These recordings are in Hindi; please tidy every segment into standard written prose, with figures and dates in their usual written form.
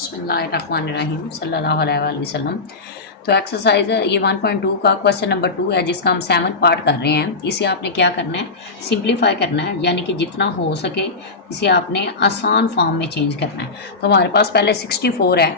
बिस्मिल्लाहिर्रहमानिर्रहीम सल्लल्लाहु अलैहि वसल्लम। तो एक्सरसाइज ये 1.2 का क्वेश्चन नंबर 2 है, जिसका हम 7 पार्ट कर रहे हैं। इसे आपने क्या करना है, सिंप्लीफाई करना है, यानी कि जितना हो सके इसे आपने आसान फॉर्म में चेंज करना है। तो हमारे पास पहले 64 है।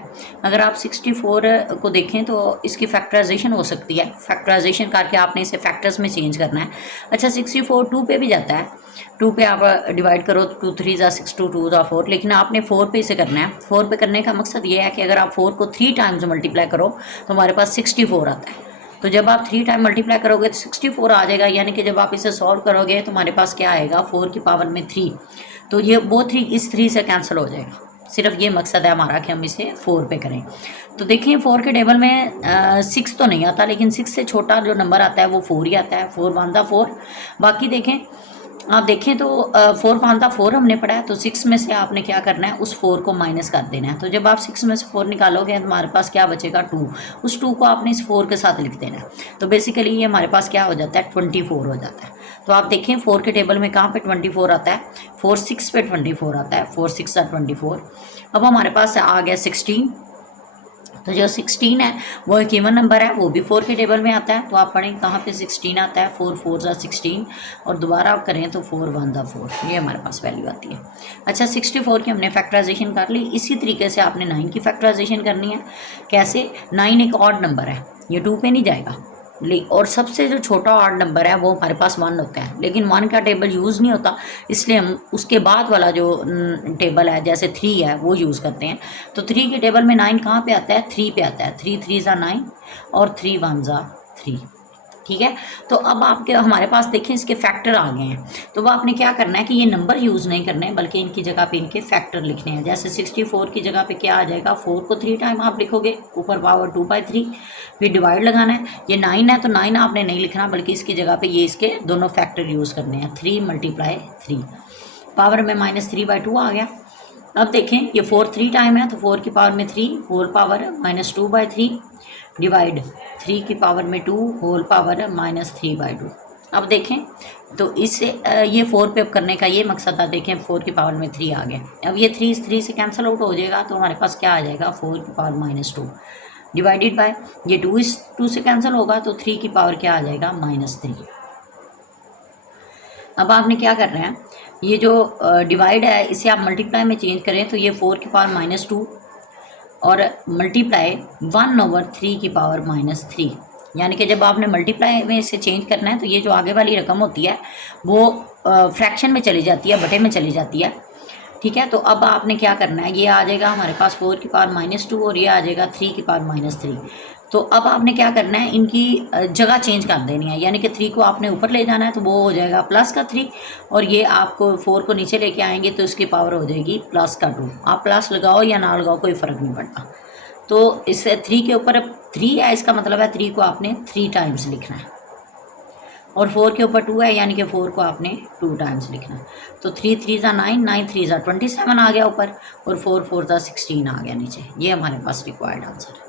अगर आप 64 को देखें तो इसकी फैक्टराइजेशन हो सकती है। फैक्टराइजेशन करके आपने इसे फैक्टर्स में चेंज करना है। अच्छा, 64 2 पे भी जाता है। 2 पे आप डिवाइड करो, 2 3 ज़ा 6, 2 2 ज़ा 4, लेकिन आपने 4 पे इसे करना है। 4 पे करने का मकसद ये है कि अगर आप 4 को 3 टाइम्स मल्टीप्लाई करो तो हमारे पास 64 आता है। तो जब आप 3 टाइम मल्टीप्लाई करोगे तो 64 आ जाएगा, यानी कि जब आप इसे सॉल्व करोगे तो हमारे पास क्या आएगा, 4 की पावर में 3। तो ये वो 3 इस 3 से कैंसिल हो जाएगा। सिर्फ ये मकसद है हमारा कि हम इसे 4 पे करें। तो देखिए 4 के टेबल में 6 तो नहीं आता, लेकिन 6 से छोटा जो नंबर आता है वो 4 ही आता है। 4 1 ज़ा 4। बाकी देखें, आप देखें तो 4 1 ज़ा 4 हमने पढ़ा है। तो 6 में से आपने क्या करना है, उस 4 को माइनस कर देना है। तो जब आप 6 में से 4 निकालोगे तो हमारे पास क्या बचेगा, 2। उस 2 को आपने इस 4 के साथ लिख देना है। तो बेसिकली ये हमारे पास क्या हो जाता है, 24 हो जाता है। तो आप देखें 4 के टेबल में कहाँ पे 24 आता है, 4 6 पे 24 आता है। 4 6 ज़ा 24। अब हमारे पास आ गया 16। तो जो 16 है वो एक इवन नंबर है, वो भी 4 के टेबल में आता है। तो आप पढ़ें कहाँ पे 16 आता है, 4 4 ज़ा 16, और दोबारा आप करें तो 4 1 ज़ा 4, ये हमारे पास वैल्यू आती है। अच्छा, 64 की हमने फैक्टराइजेशन कर ली। इसी तरीके से आपने 9 की फैक्टराइजेशन करनी है। कैसे, 9 एक ऑड नंबर है, ये 2 पे नहीं जाएगा। और सबसे जो छोटा ऑड नंबर है वो हमारे पास 1 होता है, लेकिन 1 का टेबल यूज़ नहीं होता, इसलिए हम उसके बाद वाला जो टेबल है, जैसे 3 है, वो यूज़ करते हैं। तो 3 के टेबल में 9 कहाँ पे आता है, 3 पे आता है। 3 3 ज़ा 9 और 3 1 ज़ा 3। ठीक है। तो अब आपके हमारे पास देखें इसके फैक्टर आ गए हैं। तो वो आपने क्या करना है कि ये नंबर यूज़ नहीं करने, बल्कि इनकी जगह पे इनके फैक्टर लिखने हैं। जैसे 64 की जगह पे क्या आ जाएगा, 4 को 3 टाइम आप लिखोगे, ऊपर पावर 2/3, फिर डिवाइड लगाना है। ये 9 है तो 9 आपने नहीं लिखना, बल्कि इसकी जगह पे ये इसके दोनों फैक्टर यूज़ करने हैं। 3 × 3, पावर में -3/2 आ गया। अब देखें ये 4 3 टाइम है, तो 4 की पावर में 3 होल पावर -2/3 डिवाइड 3 की पावर में 2 होल पावर -3/2। अब देखें तो इससे ये 4 पे करने का ये मकसद था। देखें 4 की पावर में 3 आ गया। अब ये 3 इस 3 से कैंसिल आउट हो जाएगा, तो हमारे पास क्या आ जाएगा, 4 की पावर -2 डिवाइडेड बाय ये 2 इस 2 से कैंसिल होगा, तो 3 की पावर क्या आ जाएगा, -3। अब आपने क्या करना है, ये जो डिवाइड है इसे आप मल्टीप्लाई में चेंज करें, तो ये 4 की पावर -2 और मल्टीप्लाई 1/3 की पावर -3। यानी कि जब आपने मल्टीप्लाई में इसे चेंज करना है तो ये जो आगे वाली रकम होती है वो फ्रैक्शन में चली जाती है, बटे में चली जाती है। ठीक है। तो अब आपने क्या करना है, ये आ जाएगा हमारे पास 4 की पावर -2 और ये आ जाएगा 3 की पावर -3। तो अब आपने क्या करना है, इनकी जगह चेंज कर देनी है, यानी कि 3 को आपने ऊपर ले जाना है, तो वो हो जाएगा प्लस का 3, और ये आपको 4 को नीचे लेके आएंगे तो इसकी पावर हो जाएगी प्लस का 2। आप प्लस लगाओ या ना लगाओ कोई फ़र्क नहीं पड़ता। तो इससे 3 के ऊपर 3 है, इसका मतलब है 3 को आपने 3 टाइम्स लिखना है, और 4 के ऊपर 2 है, यानी कि 4 को आपने 2 टाइम्स लिखना है। तो 3 3 ज़ा 9, 9 3 ज़ा 27 आ गया ऊपर, और 4 4 ज़ा 16 आ गया नीचे। ये हमारे पास रिक्वायर्ड आंसर है।